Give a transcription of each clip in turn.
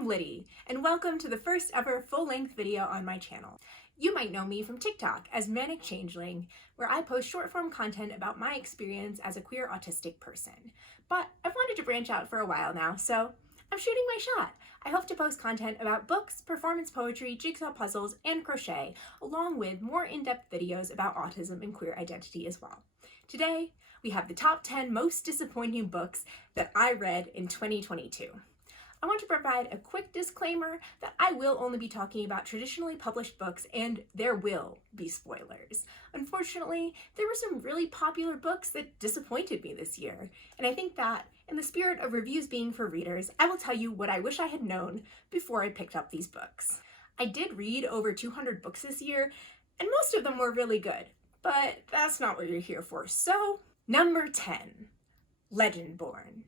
I'm Liddy, and welcome to the first ever full-length video on my channel. You might know me from TikTok as Manic Changeling, where I post short-form content about my experience as a queer autistic person. But I've wanted to branch out for a while now, so I'm shooting my shot. I hope to post content about books, performance poetry, jigsaw puzzles, and crochet, along with more in-depth videos about autism and queer identity as well. Today, we have the top 10 most disappointing books that I read in 2022. I want to provide a quick disclaimer that I will only be talking about traditionally published books and there will be spoilers. Unfortunately, there were some really popular books that disappointed me this year, and I think that, in the spirit of reviews being for readers, I will tell you what I wish I had known before I picked up these books. I did read over 200 books this year, and most of them were really good, but that's not what you're here for. So, number 10, Legendborn.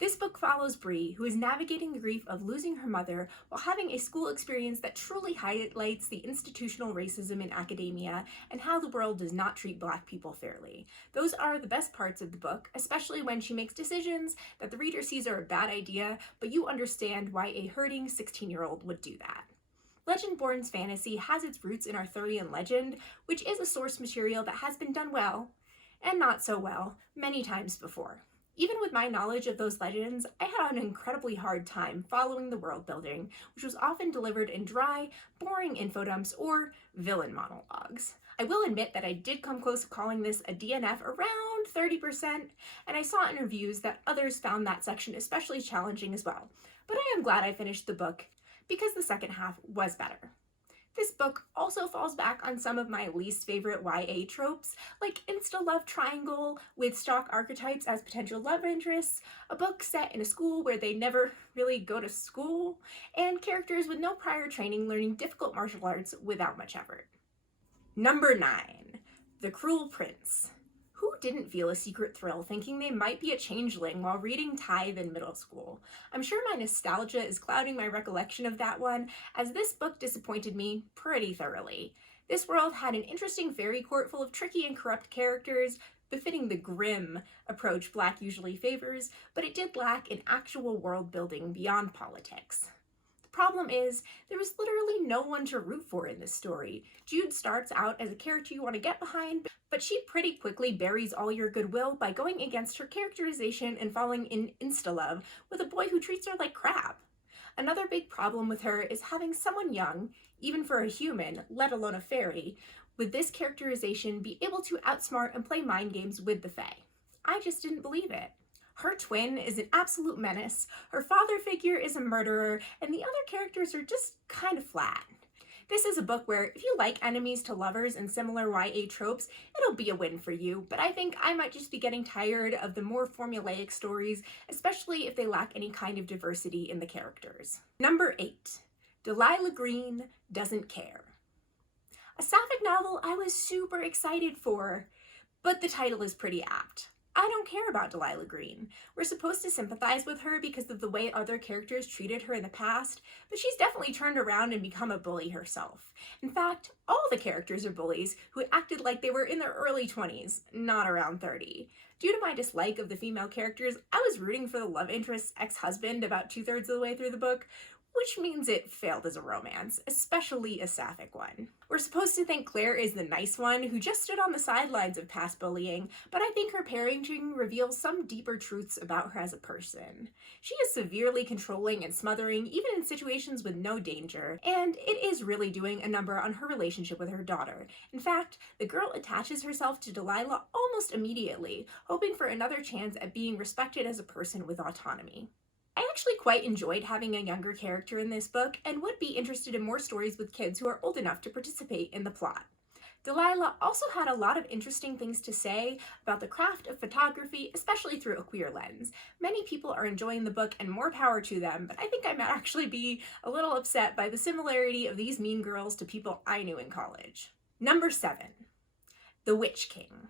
This book follows Bree, who is navigating the grief of losing her mother while having a school experience that truly highlights the institutional racism in academia and how the world does not treat Black people fairly. Those are the best parts of the book, especially when she makes decisions that the reader sees are a bad idea, but you understand why a hurting 16-year-old would do that. Legendborn's fantasy has its roots in Arthurian legend, which is a source material that has been done well, and not so well, many times before. Even with my knowledge of those legends, I had an incredibly hard time following the world building, which was often delivered in dry, boring infodumps or villain monologues. I will admit that I did come close to calling this a DNF around 30%, and I saw in reviews that others found that section especially challenging as well. But I am glad I finished the book because the second half was better. This book also falls back on some of my least favorite YA tropes, like insta-love triangle with stock archetypes as potential love interests, a book set in a school where they never really go to school, and characters with no prior training learning difficult martial arts without much effort. Number 9, The Cruel Prince. Who didn't feel a secret thrill thinking they might be a changeling while reading Tithe in middle school? I'm sure my nostalgia is clouding my recollection of that one, as this book disappointed me pretty thoroughly. This world had an interesting fairy court full of tricky and corrupt characters, befitting the grim approach Black usually favors, but it did lack in actual world building beyond politics. Problem is, there was literally no one to root for in this story. Jude starts out as a character you want to get behind, but she pretty quickly buries all your goodwill by going against her characterization and falling in insta-love with a boy who treats her like crap. Another big problem with her is having someone young, even for a human, let alone a fairy, with this characterization be able to outsmart and play mind games with the Fae. I just didn't believe it. Her twin is an absolute menace, her father figure is a murderer, and the other characters are just kind of flat. This is a book where if you like enemies to lovers and similar YA tropes, it'll be a win for you, but I think I might just be getting tired of the more formulaic stories, especially if they lack any kind of diversity in the characters. Number 8, Delilah Green Doesn't Care. A sapphic novel I was super excited for, but the title is pretty apt. I don't care about Delilah Green. We're supposed to sympathize with her because of the way other characters treated her in the past, but she's definitely turned around and become a bully herself. In fact, all the characters are bullies who acted like they were in their early 20s, not around 30. Due to my dislike of the female characters, I was rooting for the love interest's ex-husband about 2/3 of the way through the book, which means it failed as a romance, especially a sapphic one. We're supposed to think Claire is the nice one who just stood on the sidelines of past bullying, but I think her parenting reveals some deeper truths about her as a person. She is severely controlling and smothering, even in situations with no danger, and it is really doing a number on her relationship with her daughter. In fact, the girl attaches herself to Delilah almost immediately, hoping for another chance at being respected as a person with autonomy. I actually quite enjoyed having a younger character in this book and would be interested in more stories with kids who are old enough to participate in the plot. Delilah also had a lot of interesting things to say about the craft of photography, especially through a queer lens. Many people are enjoying the book and more power to them, but I think I might actually be a little upset by the similarity of these mean girls to people I knew in college. Number 7, The Witch King.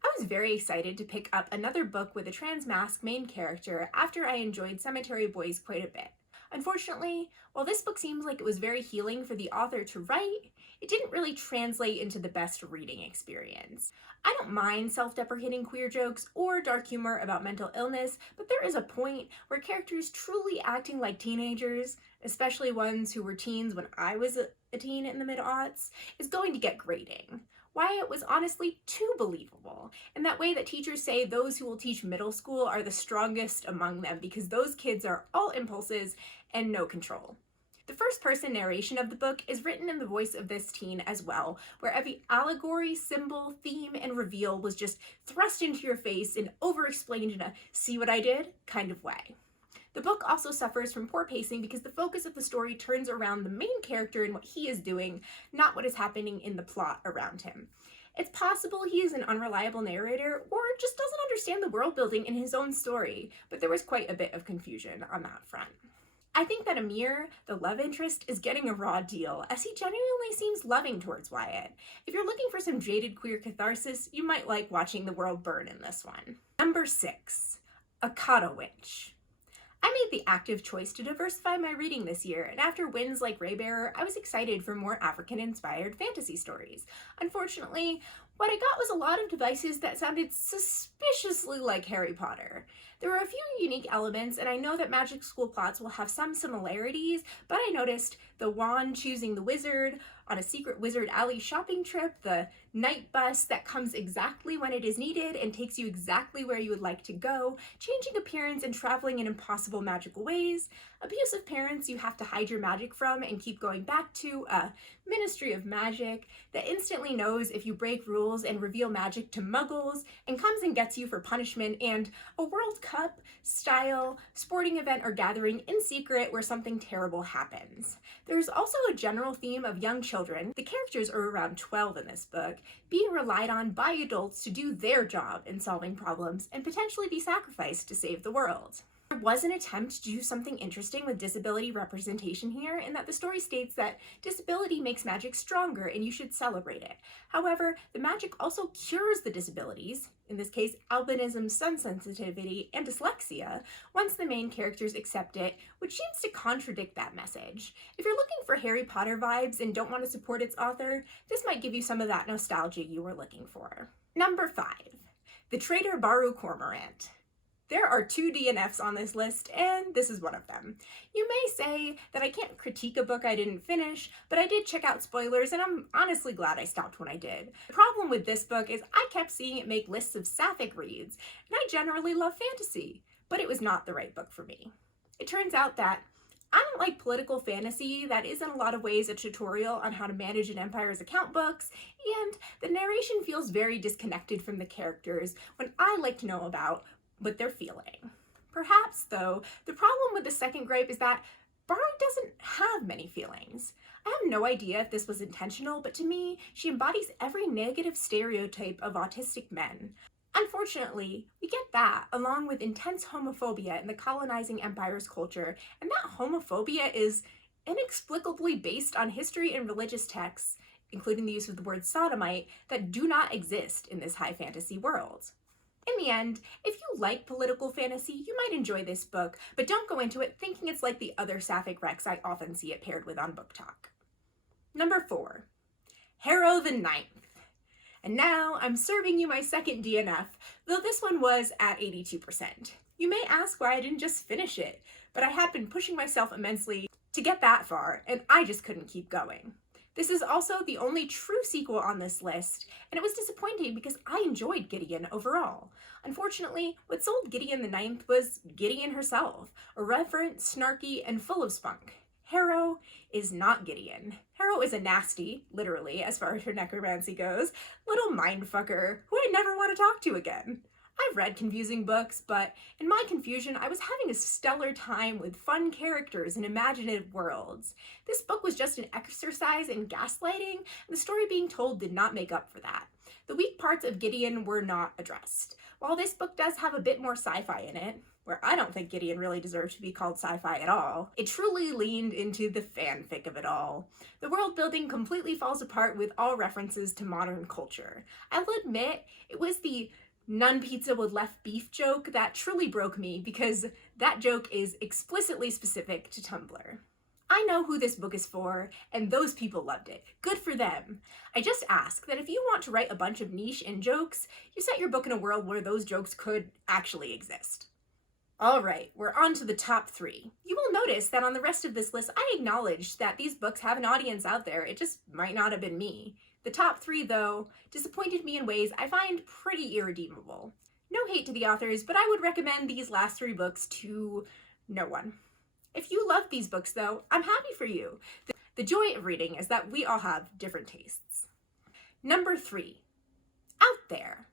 I was very excited to pick up another book with a trans-masked main character after I enjoyed Cemetery Boys quite a bit. Unfortunately, while this book seems like it was very healing for the author to write, it didn't really translate into the best reading experience. I don't mind self-deprecating queer jokes or dark humor about mental illness, but there is a point where characters truly acting like teenagers, especially ones who were teens when I was a teen in the mid-aughts, is going to get grating. Wyatt was honestly too believable, in that way that teachers say those who will teach middle school are the strongest among them because those kids are all impulses and no control. The first-person narration of the book is written in the voice of this teen as well, where every allegory, symbol, theme, and reveal was just thrust into your face and over-explained in a see what I did kind of way. The book also suffers from poor pacing because the focus of the story turns around the main character and what he is doing, not what is happening in the plot around him. It's possible he is an unreliable narrator or just doesn't understand the world building in his own story, but there was quite a bit of confusion on that front. I think that Muir, the love interest, is getting a raw deal, as he genuinely seems loving towards Wyatt. If you're looking for some jaded queer catharsis, you might like watching the world burn in this one. Number 6. Akata Witch. I made the active choice to diversify my reading this year, and after wins like Raybearer, I was excited for more African-inspired fantasy stories. Unfortunately, what I got was a lot of devices that sounded suspiciously like Harry Potter. There were a few unique elements, and I know that magic school plots will have some similarities, but I noticed the wand choosing the wizard on a secret Wizard Alley shopping trip, the night bus that comes exactly when it is needed and takes you exactly where you would like to go, changing appearance and traveling in impossible magical ways, abusive parents you have to hide your magic from and keep going back to, a Ministry of Magic that instantly knows if you break rules and reveal magic to muggles and comes and gets you for punishment, and a World Cup style sporting event or gathering in secret where something terrible happens. There's also a general theme of young children, the characters are around 12 in this book, being relied on by adults to do their job in solving problems and potentially be sacrificed to save the world. There was an attempt to do something interesting with disability representation here, in that the story states that disability makes magic stronger and you should celebrate it. However, the magic also cures the disabilities, in this case albinism, sun sensitivity, and dyslexia, once the main characters accept it, which seems to contradict that message. If you're looking for Harry Potter vibes and don't want to support its author, this might give you some of that nostalgia you were looking for. Number 5. The Traitor Cormorant. There are 2 DNFs on this list, and this is one of them. You may say that I can't critique a book I didn't finish, but I did check out spoilers, and I'm honestly glad I stopped when I did. The problem with this book is I kept seeing it make lists of sapphic reads, and I generally love fantasy, but it was not the right book for me. It turns out that I don't like political fantasy that is in a lot of ways a tutorial on how to manage an empire's account books, and the narration feels very disconnected from the characters when I like to know about what they're feeling. Perhaps, though, the problem with the second gripe is that Bara doesn't have many feelings. I have no idea if this was intentional, but to me, she embodies every negative stereotype of autistic men. Unfortunately, we get that along with intense homophobia in the colonizing empire's culture, and that homophobia is inexplicably based on history and religious texts, including the use of the word sodomite, that do not exist in this high fantasy world. In the end, if you like political fantasy, you might enjoy this book, but don't go into it thinking it's like the other sapphic wrecks I often see it paired with on Book Talk. Number 4. Harrow the Ninth. And now I'm serving you my second DNF, though this one was at 82%. You may ask why I didn't just finish it, but I had been pushing myself immensely to get that far, and I just couldn't keep going. This is also the only true sequel on this list, and it was disappointing because I enjoyed Gideon overall. Unfortunately, what sold Gideon the Ninth was Gideon herself, irreverent, snarky, and full of spunk. Harrow is not Gideon. Harrow is a nasty, literally, as far as her necromancy goes, little mindfucker who I never want to talk to again. I've read confusing books, but in my confusion, I was having a stellar time with fun characters and imaginative worlds. This book was just an exercise in gaslighting, and the story being told did not make up for that. The weak parts of Gideon were not addressed. While this book does have a bit more sci-fi in it, where I don't think Gideon really deserved to be called sci-fi at all, it truly leaned into the fanfic of it all. The world building completely falls apart with all references to modern culture. I will admit, it was the "none pizza with left beef" joke that truly broke me, because that joke is explicitly specific to Tumblr. I know who this book is for, and those people loved it. Good for them. I just ask that if you want to write a bunch of niche and jokes, you set your book in a world where those jokes could actually exist. Alright, we're on to the top 3. You will notice that on the rest of this list, I acknowledge that these books have an audience out there. It just might not have been me. The top 3, though, disappointed me in ways I find pretty irredeemable. No hate to the authors, but I would recommend these last 3 books to no one. If you love these books, though, I'm happy for you. The joy of reading is that we all have different tastes. Number 3, Out There.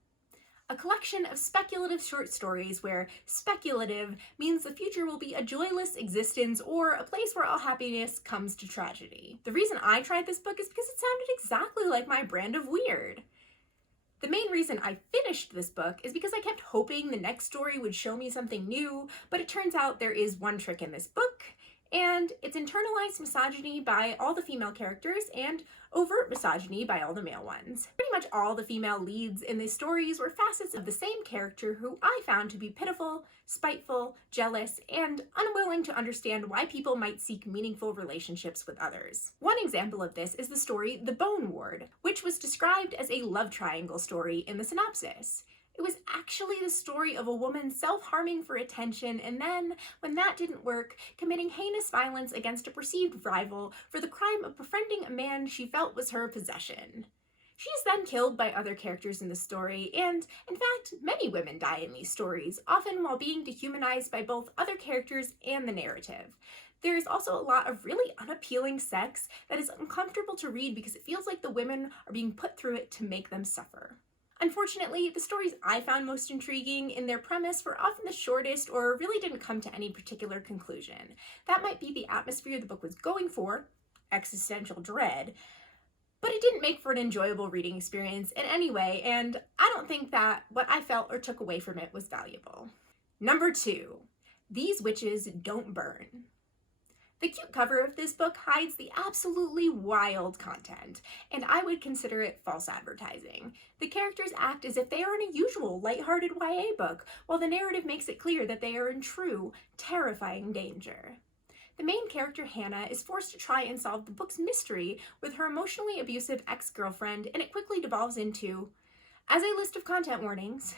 A collection of speculative short stories where speculative means the future will be a joyless existence or a place where all happiness comes to tragedy. The reason I tried this book is because it sounded exactly like my brand of weird. The main reason I finished this book is because I kept hoping the next story would show me something new, but it turns out there is one trick in this book, and it's internalized misogyny by all the female characters and overt misogyny by all the male ones. Pretty much all the female leads in these stories were facets of the same character who I found to be pitiful, spiteful, jealous, and unwilling to understand why people might seek meaningful relationships with others. One example of this is the story The Bone Ward, which was described as a love triangle story in the synopsis. It was actually the story of a woman self-harming for attention and then, when that didn't work, committing heinous violence against a perceived rival for the crime of befriending a man she felt was her possession. She is then killed by other characters in the story, and, in fact, many women die in these stories, often while being dehumanized by both other characters and the narrative. There is also a lot of really unappealing sex that is uncomfortable to read because it feels like the women are being put through it to make them suffer. Unfortunately, the stories I found most intriguing in their premise were often the shortest or really didn't come to any particular conclusion. That might be the atmosphere the book was going for, existential dread, but it didn't make for an enjoyable reading experience in any way, and I don't think that what I felt or took away from it was valuable. Number 2, These Witches Don't Burn. The cute cover of this book hides the absolutely wild content, and I would consider it false advertising. The characters act as if they are in a usual, lighthearted YA book, while the narrative makes it clear that they are in true, terrifying danger. The main character, Hannah, is forced to try and solve the book's mystery with her emotionally abusive ex-girlfriend, and it quickly devolves into, as a list of content warnings,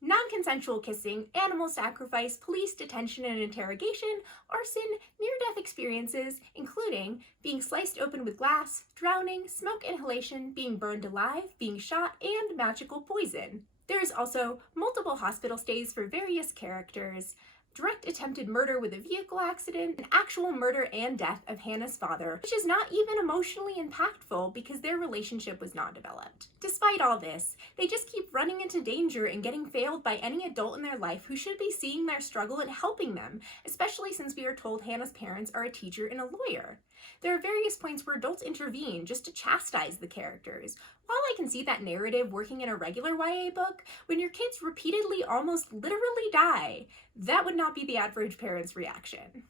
non-consensual kissing, animal sacrifice, police detention and interrogation, arson, near-death experiences, including being sliced open with glass, drowning, smoke inhalation, being burned alive, being shot, and magical poison. There is also multiple hospital stays for various characters, direct attempted murder with a vehicle accident, an actual murder and death of Hannah's father, which is not even emotionally impactful because their relationship was not developed. Despite all this, they just keep running into danger and getting failed by any adult in their life who should be seeing their struggle and helping them, especially since we are told Hannah's parents are a teacher and a lawyer. There are various points where adults intervene just to chastise the characters. While I can see that narrative working in a regular YA book, when your kids repeatedly almost literally die, that would not be the average parent's reaction.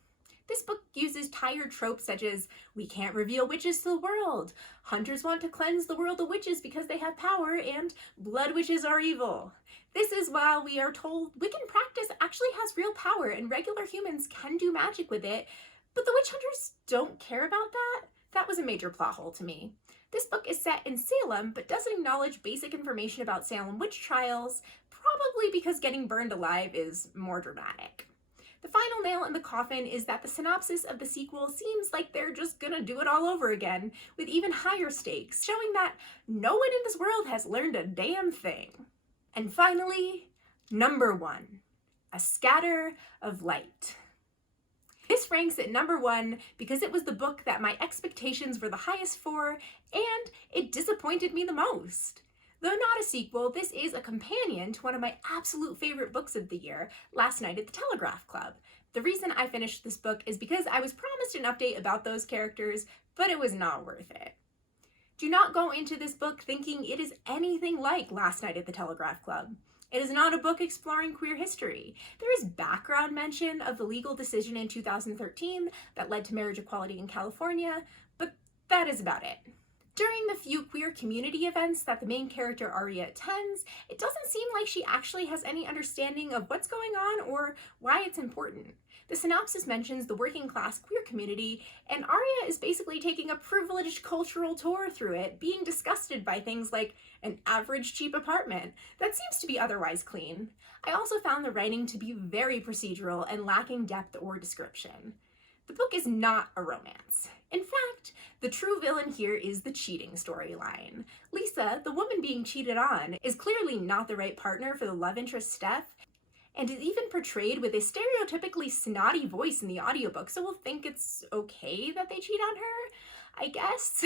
This book uses tired tropes such as, we can't reveal witches to the world, hunters want to cleanse the world of witches because they have power, and blood witches are evil. This is while we are told Wiccan practice actually has real power and regular humans can do magic with it, but the witch hunters don't care about that? That was a major plot hole to me. This book is set in Salem, but doesn't acknowledge basic information about Salem witch trials, probably because getting burned alive is more dramatic. The final nail in the coffin is that the synopsis of the sequel seems like they're just gonna do it all over again, with even higher stakes, showing that no one in this world has learned a damn thing. And finally, number 1, A Scatter of Light. This ranks at number 1 because it was the book that my expectations were the highest for, and it disappointed me the most. Though not a sequel, this is a companion to one of my absolute favorite books of the year, Last Night at the Telegraph Club. The reason I finished this book is because I was promised an update about those characters, but it was not worth it. Do not go into this book thinking it is anything like Last Night at the Telegraph Club. It is not a book exploring queer history. There is background mention of the legal decision in 2013 that led to marriage equality in California, but that is about it. During the few queer community events that the main character Arya attends, it doesn't seem like she actually has any understanding of what's going on or why it's important. The synopsis mentions the working class queer community, and Arya is basically taking a privileged cultural tour through it, being disgusted by things like an average cheap apartment that seems to be otherwise clean. I also found the writing to be very procedural and lacking depth or description. The book is not a romance. In fact, the true villain here is the cheating storyline. Lisa, the woman being cheated on, is clearly not the right partner for the love interest Seth, and is even portrayed with a stereotypically snotty voice in the audiobook, so we'll think it's okay that they cheat on her, I guess.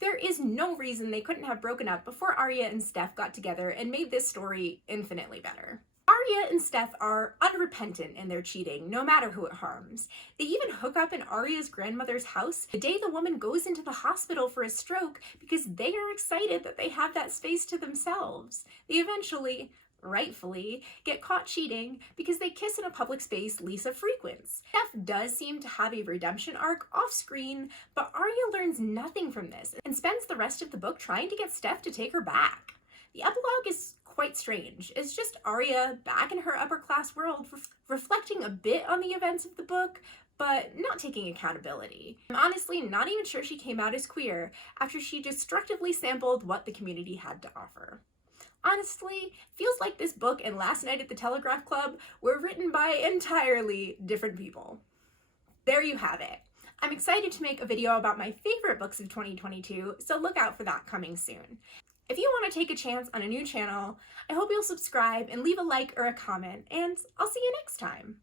There is no reason they couldn't have broken up before Arya and Steph got together and made this story infinitely better. Arya and Steph are unrepentant in their cheating, no matter who it harms. They even hook up in Arya's grandmother's house the day the woman goes into the hospital for a stroke because they are excited that they have that space to themselves. They eventually, rightfully, get caught cheating because they kiss in a public space Lisa frequents. Steph does seem to have a redemption arc off-screen, but Arya learns nothing from this and spends the rest of the book trying to get Steph to take her back. The epilogue is quite strange. It's just Arya back in her upper-class world, reflecting a bit on the events of the book, but not taking accountability. I'm honestly not even sure she came out as queer after she destructively sampled what the community had to offer. Honestly, feels like this book and Last Night at the Telegraph Club were written by entirely different people. There you have it. I'm excited to make a video about my favorite books of 2022, so look out for that coming soon. If you want to take a chance on a new channel, I hope you'll subscribe and leave a like or a comment, and I'll see you next time.